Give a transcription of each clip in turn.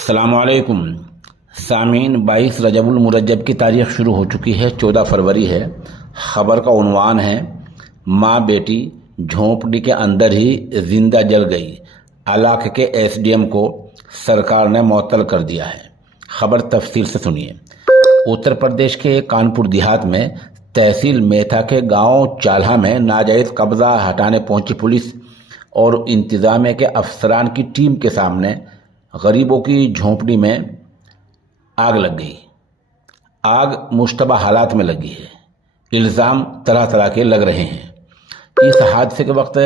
अस्सलामुअलैकुम सामीन। 22 रजबुल मुरज्जब की तारीख शुरू हो चुकी है। 14 फरवरी है। ख़बर का उन्वान है, माँ बेटी झोंपड़ी के अंदर ही जिंदा जल गई। इलाके के एसडीएम को सरकार ने मुअत्तल कर दिया है। खबर तफसील से सुनिए। उत्तर प्रदेश के कानपुर देहात में तहसील मेथा के गांव चाल्हा में नाजायज़ कब्जा हटाने पहुंची पुलिस और इंतजामिया के अफसरान की टीम के सामने गरीबों की झोंपड़ी में आग लग गई। आग मुश्तबा हालात में लगी है। इल्ज़ाम तरह तरह के लग रहे हैं। इस हादसे के वक्त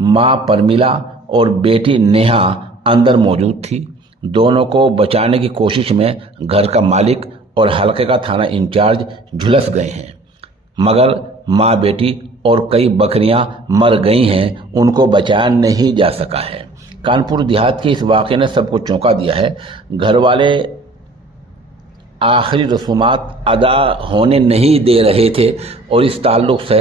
मां परमिला और बेटी नेहा अंदर मौजूद थी। दोनों को बचाने की कोशिश में घर का मालिक और हलके का थाना इंचार्ज झुलस गए हैं, मगर मां बेटी और कई बकरियां मर गई हैं, उनको बचाया नहीं जा सका है। कानपुर देहात के इस वाक़े ने सबको चौंका दिया है। घर वाले आखिरी रसूमात अदा होने नहीं दे रहे थे और इस ताल्लुक से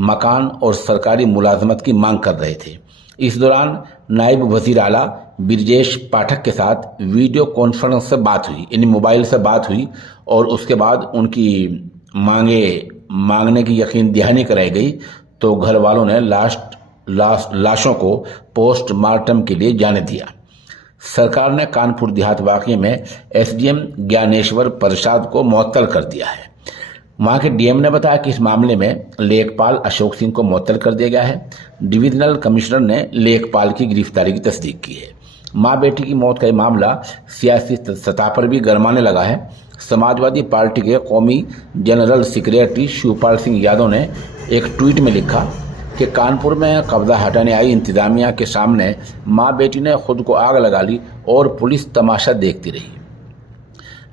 मकान और सरकारी मुलाजमत की मांग कर रहे थे। इस दौरान नायब वज़ीर आला ब्रजेश पाठक के साथ वीडियो कॉन्फ्रेंस से बात हुई, यानी मोबाइल से बात हुई, और उसके बाद उनकी मांगने की यकीन दहानी कराई गई। तो घर वालों ने लाशों को पोस्टमार्टम के लिए जाने दिया। सरकार ने कानपुर देहात वाक़े में एसडीएम ज्ञानेश्वर प्रसाद को मुअत्तल कर दिया है। वहाँ के डीएम ने बताया कि इस मामले में लेखपाल अशोक सिंह को मुअत्तल कर दिया गया है। डिविजनल कमिश्नर ने लेखपाल की गिरफ्तारी की तस्दीक की है। माँ बेटी की मौत का मामला सियासी सतह पर भी गरमाने लगा है। समाजवादी पार्टी के कौमी जनरल सेक्रेटरी शिवपाल सिंह यादव ने एक ट्वीट में लिखा कि कानपुर में कब्जा हटाने आई इंतजामिया के सामने माँ बेटी ने खुद को आग लगा ली और पुलिस तमाशा देखती रही।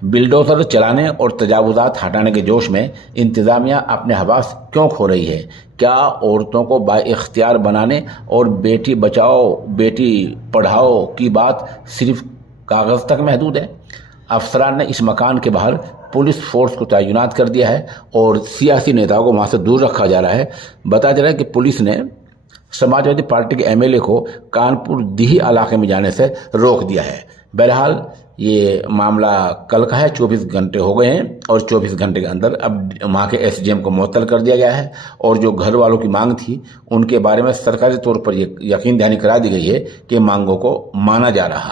बिल्डोजर चलाने और तजावुजात हटाने के जोश में इंतजामिया अपने हवास क्यों खो रही है? क्या औरतों को बाइख्तियार बनाने और बेटी बचाओ बेटी पढ़ाओ की बात सिर्फ कागज़ तक महदूद है? अफसरान ने इस मकान के बाहर पुलिस फोर्स को तैनात कर दिया है और सियासी नेताओं को वहाँ से दूर रखा जा रहा है। बताया जा रहा है कि पुलिस ने समाजवादी पार्टी के एमएलए को कानपुर देही इलाके में जाने से रोक दिया है। बहरहाल ये मामला कल का है। 24 घंटे हो गए हैं और 24 घंटे के अंदर अब वहाँ के एसडीएम को मुअत्तल कर दिया गया है और जो घर वालों की मांग थी उनके बारे में सरकारी तौर पर यकीन दहानी करा दी गई है कि मांगों को माना जा रहा है।